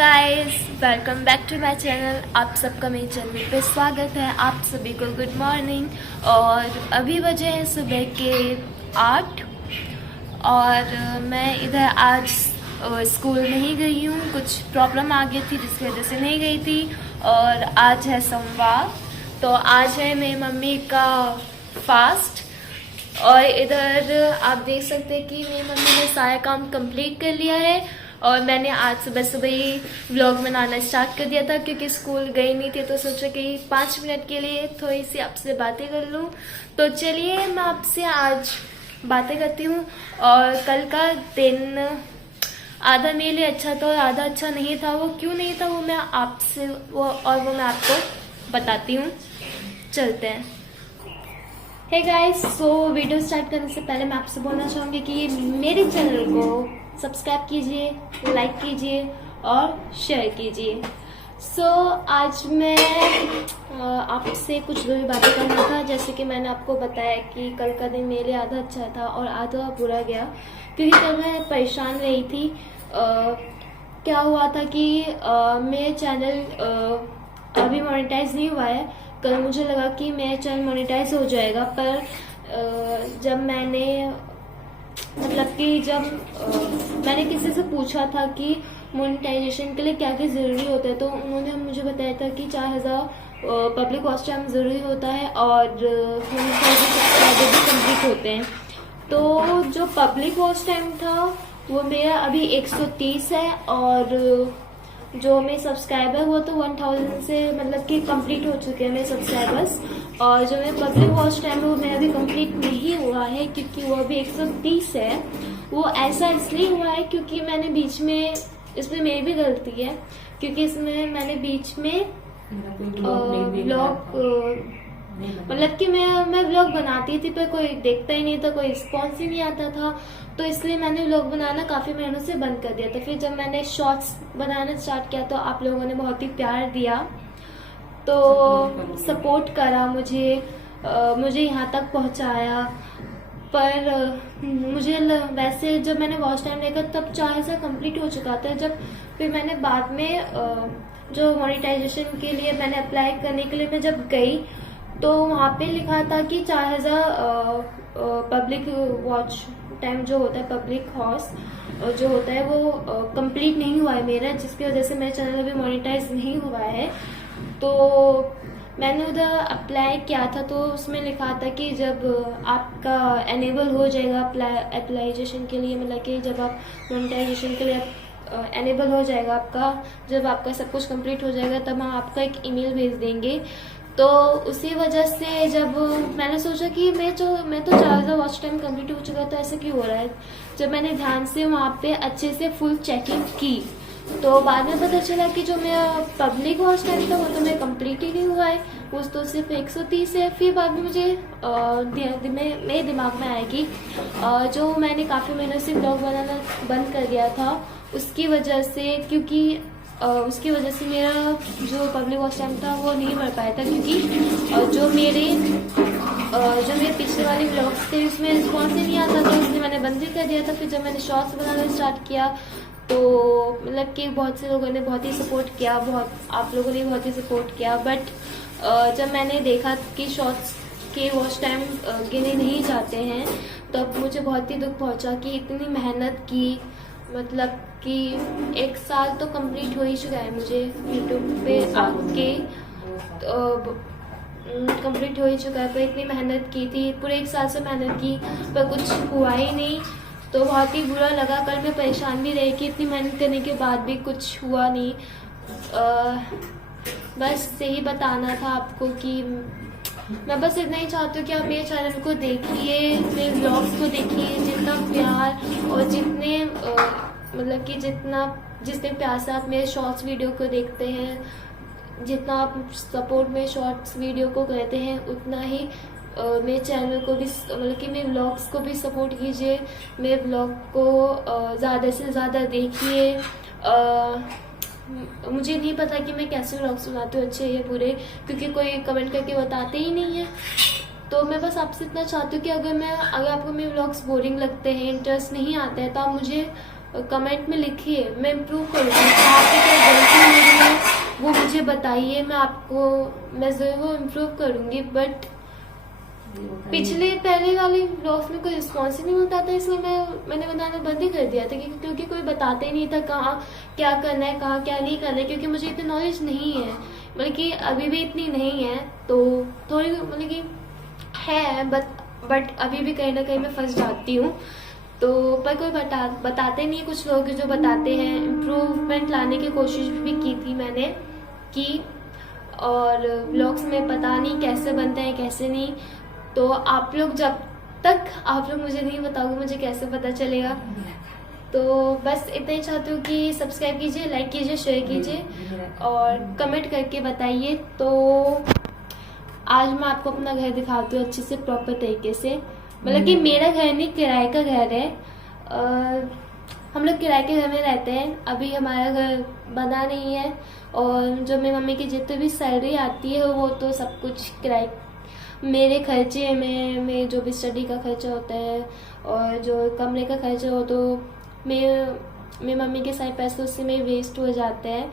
Guys, welcome back to my channel. आप सबका मेरे चैनल पे स्वागत है। आप सभी को गुड मॉर्निंग। और अभी बजे हैं सुबह के 8 और मैं इधर आज स्कूल नहीं गई हूँ। कुछ प्रॉब्लम आ गई थी जिसकी वजह से नहीं गई थी। और आज है सोमवार, तो आज है मेरी मम्मी का फास्ट। और इधर आप देख सकते हैं कि मेरी मम्मी ने सारा काम कंप्लीट कर लिया है। और मैंने आज सुबह सुबह ही व्लॉग बनाना स्टार्ट कर दिया था क्योंकि स्कूल गई नहीं थी, तो सोचा कि 5 मिनट के लिए थोड़ी सी आपसे बातें कर लूँ। तो चलिए मैं आपसे आज बातें करती हूँ। और कल का दिन आधा मेरे लिए अच्छा था और आधा अच्छा नहीं था। वो क्यों नहीं था वो मैं मैं आपको बताती हूँ। चलते हैं। Hey guys, so video start करने से पहले मैं आपसे बोलना चाहूँगी कि मेरे चैनल को सब्सक्राइब कीजिए, लाइक कीजिए और शेयर कीजिए। सो आज मैं आपसे कुछ ज़रूरी बातें करना था। जैसे कि मैंने आपको बताया कि कल का दिन मेरे लिए आधा अच्छा था और आधा बुरा गया क्योंकि कल मैं परेशान रही थी। क्या हुआ था कि मेरे चैनल अभी मोनेटाइज नहीं हुआ है। कल मुझे लगा कि मेरा चैनल मोनेटाइज हो जाएगा, पर जब मैंने मैंने किसी से पूछा था कि मोनेटाइजेशन के लिए क्या क्या ज़रूरी होता है, तो उन्होंने मुझे बताया था कि 4000 पब्लिक वॉच टाइम ज़रूरी होता है और मोनेटाइजेशन भी कंप्लीट होते हैं। तो जो पब्लिक वॉच टाइम था वो मेरा अभी 130 है और जो मेरे सब्सक्राइबर हुआ तो 1000 से मतलब कि कंप्लीट हो चुके हैं मेरे सब्सक्राइबर्स। और जो मेरा पब्लिक वॉच टाइम है वो मेरा अभी कंप्लीट नहीं हुआ है क्योंकि वो अभी 130 है। वो ऐसा इसलिए हुआ है क्योंकि मैंने बीच में, इसमें मेरी भी गलती है क्योंकि इसमें मैंने बीच में व्लॉग मतलब कि मैं व्लॉग बनाती थी पर कोई देखता ही नहीं था, कोई रिस्पॉन्स ही नहीं आता था। तो इसलिए मैंने व्लॉग बनाना काफ़ी महीनों से बंद कर दिया था। फिर जब मैंने शॉर्ट्स बनाना स्टार्ट किया तो आप लोगों ने बहुत ही प्यार दिया, तो सपोर्ट करा मुझे यहाँ तक पहुँचाया। पर मुझे वैसे जब मैंने वॉच टाइम देखा तब 4000 कंप्लीट हो चुका था। जब फिर मैंने बाद में जो मोनेटाइजेशन के लिए मैंने अप्लाई करने के लिए मैं जब गई तो वहाँ पे लिखा था कि 4000 पब्लिक वॉच टाइम जो होता है, पब्लिक हॉर्स जो होता है वो कंप्लीट नहीं हुआ है मेरा, जिसकी वजह से मेरा चैनल अभी मोनेटाइज नहीं हुआ है। तो मैंने उधर अप्लाई किया था तो उसमें लिखा था कि जब आपका एनेबल हो जाएगा अप्लाइजेशन के लिए, मतलब कि जब आप मोनेटाइजेशन के लिए एनेबल हो जाएगा आपका, जब आपका सब कुछ कंप्लीट हो जाएगा तब हम आपका एक ईमेल भेज देंगे। तो उसी वजह से जब मैंने सोचा कि मैं तो 4000 वॉच टाइम कंप्लीट हो चुका, तो ऐसे क्यों हो रहा है। जब मैंने ध्यान से वहाँ पे अच्छे से फुल चेकिंग की तो बाद में पता चला कि जो मेरा पब्लिक वॉच टाइम था वो तो मेरा कंप्लीट ही नहीं हुआ है, वो तो सिर्फ 130 है। फिर बाद में मुझे मेरे दिमाग में आया कि जो मैंने काफ़ी महीनों से ब्लॉग बनाना बंद कर दिया था उसकी वजह से, क्योंकि उसकी वजह से मेरा जो पब्लिक वॉच टाइम था वो नहीं बढ़ पाया था क्योंकि जो मेरे पिछले वाले ब्लॉग्स थे उसमें रिस्पॉन्स ही नहीं आता था, इसलिए मैंने बंद भी कर दिया था। फिर जब मैंने शॉर्ट्स बनाना स्टार्ट किया तो मतलब कि बहुत से लोगों ने बहुत ही सपोर्ट किया, आप लोगों ने बहुत ही सपोर्ट किया। बट जब मैंने देखा कि शॉर्ट्स के वॉच टाइम गिने नहीं जाते हैं तब मुझे बहुत ही दुख पहुंचा कि इतनी मेहनत की, मतलब कि 1 साल तो कंप्लीट हो ही चुका है मुझे यूट्यूब पे आके, कंप्लीट हो ही चुका है। पर इतनी मेहनत की थी, पूरे 1 साल से मेहनत की पर कुछ हुआ ही नहीं, तो बहुत ही बुरा लगा। कल मैं परेशान भी रही कि इतनी मेहनत करने के बाद भी कुछ हुआ नहीं। बस यही बताना था आपको कि मैं बस इतना ही चाहती हूँ कि आप मेरे चैनल को देखिए, मेरे व्लॉग्स को देखिए। जितना प्यार और जितने मतलब कि जितने प्यार से आप मेरे शॉर्ट्स वीडियो को देखते हैं, जितना आप सपोर्ट मेरे शॉर्ट्स वीडियो को करते हैं, उतना ही मेरे चैनल को भी, मतलब कि मेरे व्लॉग्स को भी सपोर्ट कीजिए। मेरे व्लॉग को ज़्यादा से ज़्यादा देखिए। मुझे नहीं पता कि मैं कैसे व्लॉग्स बनाती हूँ, अच्छे या बुरे, क्योंकि कोई कमेंट करके बताते ही नहीं है। तो मैं बस आपसे इतना चाहती हूँ कि अगर आपको मेरे व्लॉग्स बोरिंग लगते हैं, इंटरेस्ट नहीं आता है, तो आप मुझे कमेंट में लिखिए, मैं इम्प्रूव करूँगी। कहाँ पे क्या गलती हो रही है वो मुझे बताइए, मैं ज़रूर इम्प्रूव करूँगी। बट पहले वाले ब्लॉग्स में कोई रिस्पॉन्स ही नहीं मिलता था, इसलिए मैंने बनाना बंद ही कर दिया था, क्योंकि कोई बताते ही नहीं था कहाँ क्या करना है, कहाँ क्या नहीं करना है, क्योंकि मुझे इतनी नॉलेज नहीं है, मतलब कि अभी भी इतनी नहीं है। तो थोड़ी मतलब कि है, बट अभी भी कहीं ना कहीं मैं फंस जाती हूँ। तो पर कोई बताते नहीं, कुछ लोग जो बताते हैं। इम्प्रूवमेंट लाने की कोशिश भी की थी मैंने की, और ब्लॉग्स में पता नहीं कैसे बनते हैं कैसे नहीं। तो आप लोग जब तक आप लोग मुझे नहीं बताओगे मुझे कैसे पता चलेगा। तो बस इतना ही चाहती हूँ कि सब्सक्राइब कीजिए, लाइक कीजिए, शेयर कीजिए और कमेंट करके बताइए। तो आज मैं आपको अपना घर दिखाती हूँ अच्छे से, प्रॉपर तरीके से। मतलब कि मेरा घर नहीं, किराए का घर है। हम लोग किराए के घर में रहते हैं, अभी हमारा घर बना नहीं है। और जो मेरी मम्मी की जितनी भी सैलरी आती है वो तो सब कुछ किराए, मेरे खर्चे में जो भी स्टडी का खर्चा होता है और जो कमरे का खर्चा हो, तो मेरी मम्मी के सारे पैसे उसी में वेस्ट हो जाते हैं।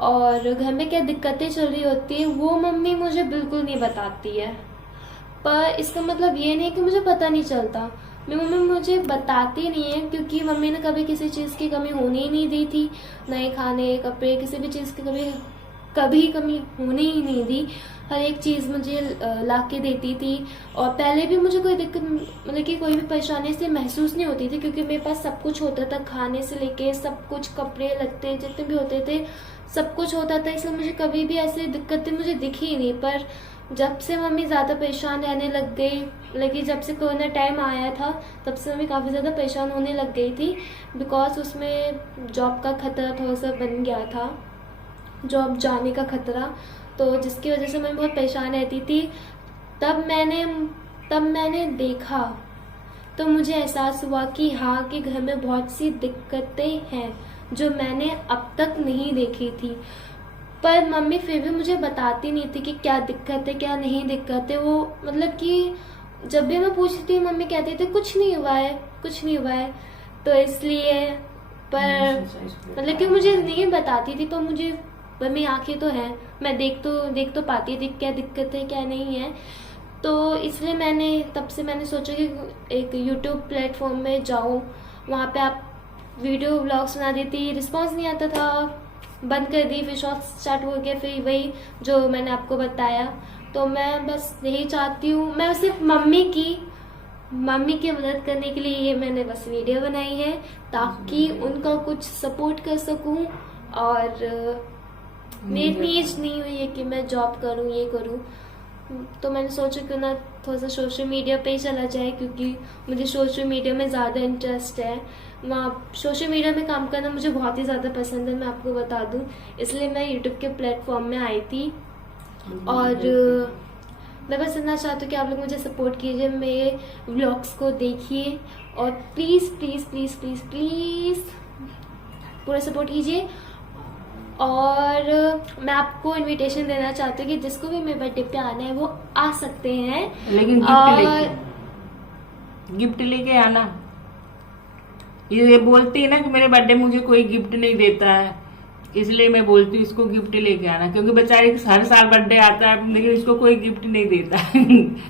और घर में क्या दिक्कतें चल रही होती है वो मम्मी मुझे बिल्कुल नहीं बताती है। पर इसका मतलब ये नहीं कि मुझे पता नहीं चलता, मेरी मम्मी मुझे बताती नहीं है, क्योंकि मम्मी ने कभी किसी चीज़ की कमी होने ही नहीं दी थी। नए खाने, कपड़े, किसी भी चीज़ की कभी कमी होने ही नहीं दी। हर एक चीज़ मुझे ला के देती थी। और पहले भी मुझे कोई दिक्कत, मतलब कि कोई भी परेशानी से महसूस नहीं होती थी, क्योंकि मेरे पास सब कुछ होता था, खाने से लेके सब कुछ, कपड़े लगते जितने भी होते थे सब कुछ होता था। इसलिए मुझे कभी भी ऐसी दिक्कतें मुझे दिखी ही नहीं। पर जब से मम्मी ज़्यादा परेशान रहने लग गई, मतलब जब से कोरोना टाइम आया था तब से मम्मी काफ़ी ज़्यादा परेशान होने लग गई थी, बिकॉज उसमें जॉब का खतरा थोड़ा सा बन गया था, जॉब जाने का खतरा। तो जिसकी वजह से मैं बहुत परेशान रहती थी। तब मैंने देखा तो मुझे एहसास हुआ कि हाँ, कि घर में बहुत सी दिक्कतें हैं जो मैंने अब तक नहीं देखी थी। पर मम्मी फिर भी मुझे बताती नहीं थी कि क्या दिक्कत है क्या नहीं दिक्कत है। वो मतलब कि जब भी मैं पूछती थी मम्मी कहती थी कुछ नहीं हुआ है, कुछ नहीं हुआ है। तो इसलिए, पर मतलब कि मुझे नहीं बताती थी, तो मुझे मेरी आंखें तो हैं, मैं देख तो पाती थी क्या दिक्कत है क्या नहीं है। तो इसलिए तब से मैंने सोचा कि एक यूट्यूब प्लेटफॉर्म में जाऊँ, वहाँ पे आप वीडियो व्लॉग्स बना देती, रिस्पॉन्स नहीं आता था, बंद कर दी, फिर शॉर्ट्स स्टार्ट हो गया, फिर वही जो मैंने आपको बताया। तो मैं बस यही चाहती हूँ, मैं सिर्फ मम्मी की मदद करने के लिए ये मैंने बस वीडियो बनाई है, ताकि उनका कुछ सपोर्ट कर सकूँ। और मेरी इतनी एज नहीं हुई है कि मैं जॉब करूँ, ये करूँ। तो मैंने सोचा क्यों ना थोड़ा सा सोशल मीडिया पे ही चला जाए, क्योंकि मुझे सोशल मीडिया में ज़्यादा इंटरेस्ट है। वहाँ सोशल मीडिया में काम करना मुझे बहुत ही ज़्यादा पसंद है, मैं आपको बता दूँ। इसलिए मैं यूट्यूब के प्लेटफॉर्म में आई थी। और मैं बस इतना चाहती हूँ कि आप लोग मुझे सपोर्ट कीजिए, मेरे व्लॉग्स को देखिए और please please please please please पूरा सपोर्ट कीजिए। और मैं आपको इनविटेशन देना चाहती हूँ कि जिसको भी मेरे बर्थडे पे आना है वो आ सकते हैं, लेकिन गिफ्ट लेके आना। ये बोलती है ना कि मेरे बर्थडे मुझे कोई गिफ्ट नहीं देता है, इसलिए मैं बोलती हूँ इसको गिफ्ट लेके आना, क्योंकि बेचारे हर साल बर्थडे आता है लेकिन इसको कोई गिफ्ट नहीं देता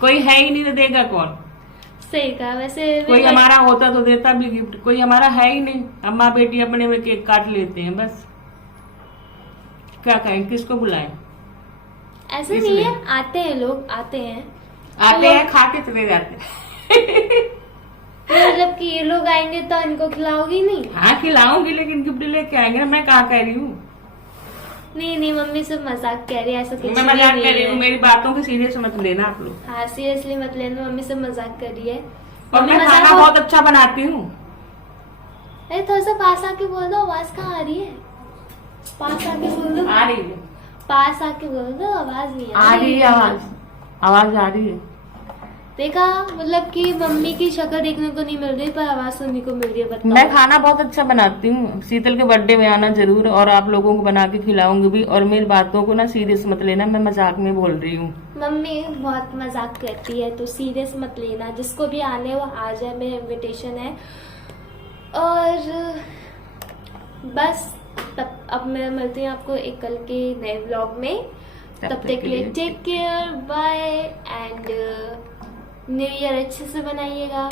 कोई है ही नहीं तो देगा कौन। सही कहा। वैसे कोई हमारा होता तो देता भी गिफ्ट, कोई हमारा है ही नहीं। हम माँ बेटी अपने में केक काट लेते हैं, बस क्या कहें, किसको बुलाएं। ऐसा नहीं है, आते हैं लोग, आते हैं खा के चले जाते हैं मतलब कि ये लोग आएंगे तो इनको खिलाओगी नहीं? हाँ खिलाऊंगी, लेकिन गिफ्ट लेके आएंगे ना। मैं कहाँ कह रही हूँ, नहीं मम्मी सब मजाक कह रही है, ऐसा कुछ मैं मजाक कर रही हूँ। मेरी बातों को सीरियस मत लेना आप लोग। हाँ सीरियसली मत लेना, मम्मी सब मजाक कर रही है। और मैं खाना बहुत अच्छा बनाती हूँ। अरे थोड़ा सा पास आके बोल दो, आवाज कहाँ आ रही है? पास आके बोल दो। आ रही है, पास आके बोल दो, आवाज नहीं आ रही है। आवाज आ रही है। देखा, मतलब कि मम्मी की शक्ल देखने को नहीं मिल रही पर आवाज सुनने को मिल रही है। बताओ। मैं खाना बहुत अच्छा बनाती हूँ, शीतल के बर्थडे में आना जरूर, और आप लोगों को बना के खिलाऊंगी भी। और मेरी बातों को ना सीरियस मत लेना, मैं मजाक में बोल रही हूँ। मम्मी बहुत मजाक करती है तो सीरियस मत लेना, जिसको भी आने वो आ जाए, मेरा इन्विटेशन है। और बस तब अब मैं मिलती हूँ आपको एक कल के नए व्लॉग में। तब तक के लिए take care, bye and new year अच्छे से बनाइएगा।